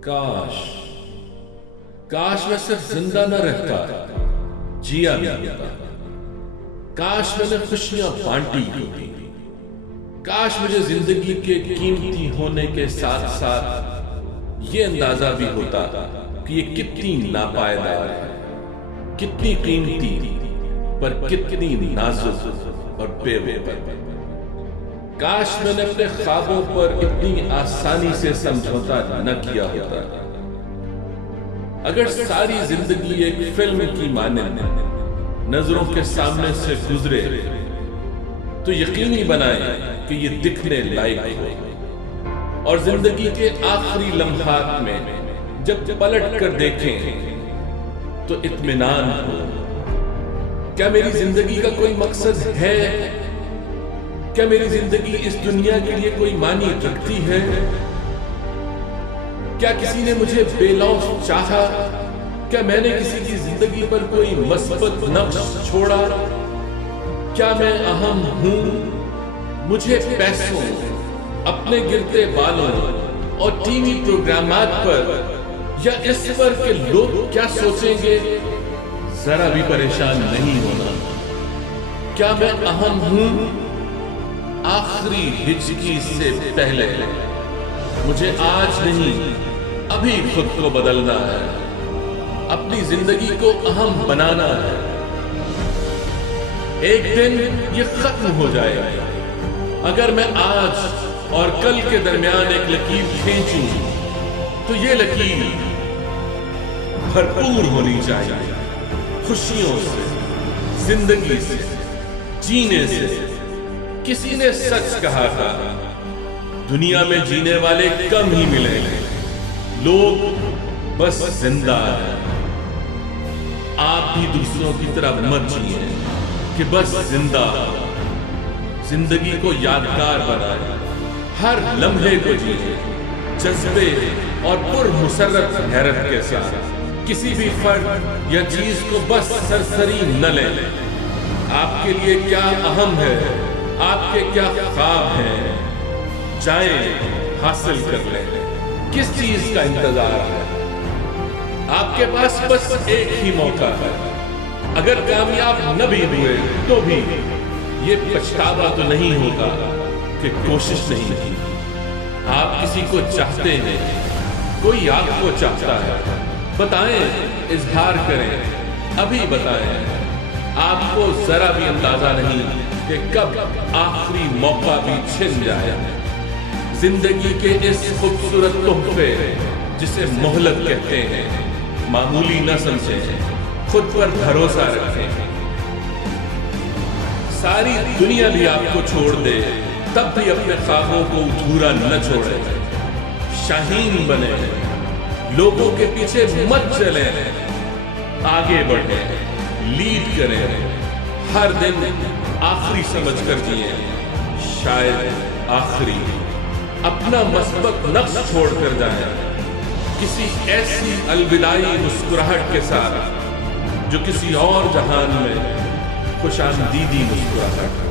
काश काश मैं सिर्फ जिंदा न रहता, जिया भी होता। काश मैंने खुशियां बांटी होती। काश मुझे जिंदगी के कीमती होने के साथ साथ ये अंदाजा भी होता कि ये कितनी नापायदार है, कितनी कीमती पर कितनी नाजुक और बेवफा। काश मैंने अपने ख्वाबों पर इतनी आसानी से समझौता न किया होता। अगर सारी जिंदगी एक फिल्म की माने नजरों के सामने से गुजरे तो यकीनी बनाए कि ये दिखने लायक हो, और जिंदगी के आखिरी लम्हात में जब पलट कर देखें तो इत्मीनान हो। क्या मेरी जिंदगी का कोई मकसद है? क्या मेरी जिंदगी इस दुनिया के लिए कोई मानी रखती है? क्या किसी ने मुझे बेलौस चाहा? क्या मैंने किसी की जिंदगी पर कोई मस्बत नक्श छोड़ा? क्या मैं अहम हूं? मुझे पैसों, अपने गिरते बालों और टीवी प्रोग्रामात पर या इस पर के लोग क्या सोचेंगे जरा भी परेशान नहीं होना। क्या मैं अहम हूं? आखिरी हिचकी से पहले मुझे आज नहीं अभी खुद को बदलना है, अपनी जिंदगी को अहम बनाना है। एक दिन ये खत्म हो जाएगा। अगर मैं आज और कल के दरमियान एक लकीर खींचूं तो ये लकीर भरपूर होनी चाहिए खुशियों से, जिंदगी से, जीने से। किसी ने सच कहा था, दुनिया में जीने वाले कम ही मिलेंगे, लोग बस जिंदा हैं। आप भी दूसरों की तरह मत जिए कि बस जिंदा। जिंदगी को यादगार बनाए, हर लम्हे को जिए जज्बे और पुरमुसर्रत हैरत के साथ। किसी भी फर्द या चीज को बस सरसरी न ले। आपके लिए क्या अहम है, आपके क्या ख्वाब हैं, जाएं हासिल कर लें। किस चीज का इंतजार है? आपके पास बस एक ही मौका है। अगर कामयाब न भी हुए तो भी ये पछतावा तो नहीं होगा कि कोशिश नहीं की। आप किसी को चाहते हैं, कोई आपको चाहता है, बताएं, इजहार करें, अभी बताएं। आपको जरा भी अंदाजा नहीं कि कब आखिरी मौका भी छिन जाए। जिंदगी के इस खूबसूरत तोहफे जिसे मोहलत कहते हैं, मामूली न समझें, खुद पर भरोसा रखें। सारी दुनिया भी आपको छोड़ दे तब भी अपने ख्वाबों को अधूरा न छोड़ें। शाहीन बने, लोगों के पीछे मत चले, आगे बढ़े, लीड करें। हर दिन आखिरी समझ कर जिए, शायद आखिरी। अपना मस्बत नक्श छोड़ कर जाए, किसी ऐसी अलविदाई मुस्कुराहट के साथ जो किसी और जहान में खुशामदीदी मुस्कुराहट हो।